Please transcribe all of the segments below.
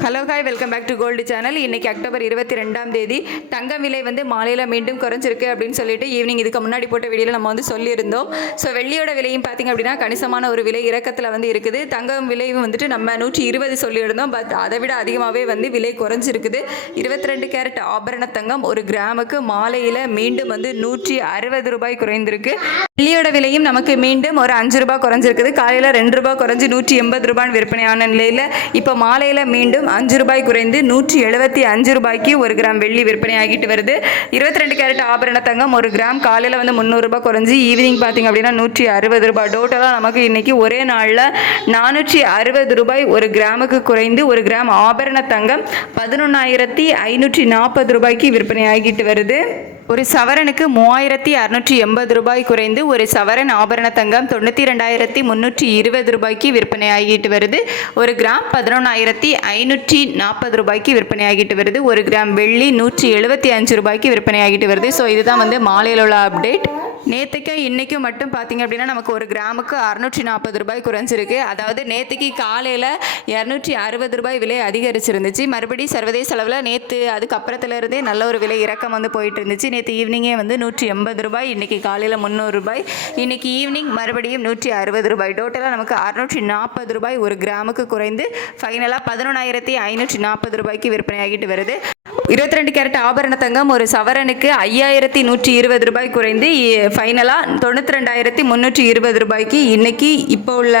Hello hi, welcome back to gold channel. இன்றைக்கி October 22ஆம் தேதி தங்கம் விலை வந்து மாலையில் மீண்டும் குறைஞ்சிருக்கு அப்படின்னு சொல்லிட்டு ஈவினிங் இதுக்கு முன்னாடி போட்ட வீடியோவில் நம்ம வந்து சொல்லியிருந்தோம். ஸோ வெள்ளியோட விலையும் பார்த்திங்க அப்படின்னா கணிசமான ஒரு விலை இறக்கத்தில் வந்து இருக்குது. தங்கம் விலையும் வந்துட்டு நம்ம 120 சொல்லியிருந்தோம். பட் அதை விட அதிகமாகவே வந்து விலை குறைஞ்சிருக்குது. 22 கேரட் ஆபரண தங்கம் ஒரு கிராமுக்கு மாலையில் மீண்டும் வந்து 160 ரூபாய் குறைந்திருக்கு. வெள்ளியோட விலையும் நமக்கு மீண்டும் ஒரு 5 ரூபாய் குறைஞ்சிருக்குது. காலையில் 2 ரூபாய் குறைஞ்சி 180 ரூபான்னு விற்பனையான நிலையில் இப்போ மாலையில் மீண்டும் 5 ரூபாய் குறைந்து 175 ரூபாய்க்கு ஒரு கிராம் வெள்ளி விற்பனை ஆகிட்டு வருது. 22 கேரட் ஆபரண தங்கம் ஒரு கிராம் காலையில் வந்து 300 ரூபாய் குறைஞ்சி ஈவினிங் பார்த்திங்க அப்படின்னா 160 ரூபாய். டோட்டலாக நமக்கு இன்றைக்கி ஒரே நாளில் 460 ரூபாய் ஒரு கிராமுக்கு குறைந்து ஒரு கிராம் ஆபரண தங்கம் 11,540 ரூபாய்க்கு விற்பனை ஆகிட்டு வருது. ஒரு சவரனுக்கு 3,680 ரூபாய் குறைந்து ஒரு சவரன் ஆபரண தங்கம் 92,320 ரூபாய்க்கு விற்பனை ஆகிட்டு வருது. ஒரு கிராம் 11,540 ரூபாய்க்கு விற்பனை ஆகிட்டு வருது. ஒரு கிராம் வெள்ளி 175 ரூபாய்க்கு விற்பனை ஆகிட்டு வருது. ஸோ இதுதான் வந்து மாலையில் உள்ள அப்டேட். நேற்றுக்கு இன்றைக்கும் மட்டும் பார்த்திங்க அப்படின்னா நமக்கு ஒரு கிராமுக்கு 640 ரூபாய் குறைஞ்சிருக்கு. அதாவது நேற்றுக்கு காலையில் 260 ரூபாய் விலை அதிகரிச்சிருந்துச்சு. மறுபடியும் சர்வதேச அளவில் நேற்று அதுக்கப்புறத்துலேருந்தே நல்ல ஒரு விலை இறக்கம் வந்து போயிட்டு இருந்துச்சு. நேற்று ஈவினிங்கே வந்து 180 ரூபாய், இன்றைக்கி காலையில் 300 ரூபாய், இன்றைக்கி ஈவினிங் மறுபடியும் 160 ரூபாய். டோட்டலாக நமக்கு 640 ரூபாய் ஒரு கிராமுக்கு குறைந்து ஃபைனலாக 11,540 ரூபாய்க்கு விற்பனை ஆகிட்டு வருது. 22 கேரட் ஆபரண தங்கம் ஒரு சவரனுக்கு 5,120 ரூபாய் குறைந்து ஃபைனலாக 92,320 ரூபாய்க்கு இன்றைக்கி இப்போ உள்ள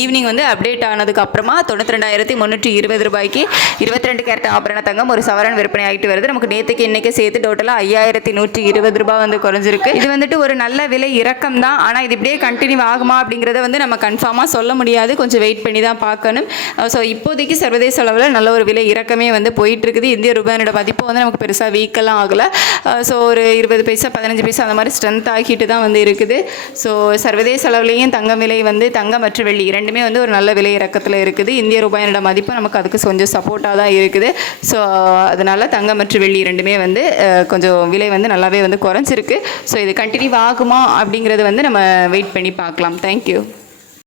ஈவினிங் வந்து அப்டேட் ஆனதுக்கு அப்புறமா 92,320 ரூபாய்க்கு 22 கேரட் ஆபரண தங்கம் ஒரு சவரன் விற்பனை ஆகிட்டு வருது. நமக்கு நேற்றுக்கு இன்றைக்கி சேர்த்து டோட்டலாக 5,120 ரூபாய் வந்து குறைஞ்சிருக்கு. இது வந்துட்டு ஒரு நல்ல விலை இறக்கம் தான். ஆனால் இது இப்படியே கண்டினியூ ஆகுமா அப்படிங்கிறத வந்து நம்ம கன்ஃபார்மாக சொல்ல முடியாது. கொஞ்சம் வெயிட் பண்ணி தான் பார்க்கணும். ஸோ இப்போதைக்கு சர்வதேச அளவில் நல்ல ஒரு விலை இறக்கமே வந்து போயிட்டுருக்குது. இந்திய ரூபாயோட மதிப்பு வந்து நமக்கு பெருசாக வீக்கெல்லாம் ஆகலை. ஸோ ஒரு 20 பைசா 15 பைசா அந்த மாதிரி ஸ்ட்ரென்த் ஆகிட்டு தான் வந்து இருக்குது. ஸோ சர்வதேச அளவுலேயும் தங்கம் விலை வந்து தங்கம் மற்றும் வெள்ளி இரண்டுமே வந்து ஒரு நல்ல விலை இறக்கத்தில் இருக்குது. இந்திய ரூபாயோட மதிப்பு நமக்கு அதுக்கு கொஞ்சம் சப்போர்ட்டாக தான் இருக்குது. ஸோ அதனால் தங்கம் மற்றும் வெள்ளி இரண்டுமே வந்து கொஞ்சம் விலை வந்து நல்லாவே வந்து குறைஞ்சிருக்கு. ஸோ இது கண்டினியூ ஆகுமா அப்படிங்கிறது வந்து நம்ம வெயிட் பண்ணி பார்க்கலாம். தேங்க்யூ.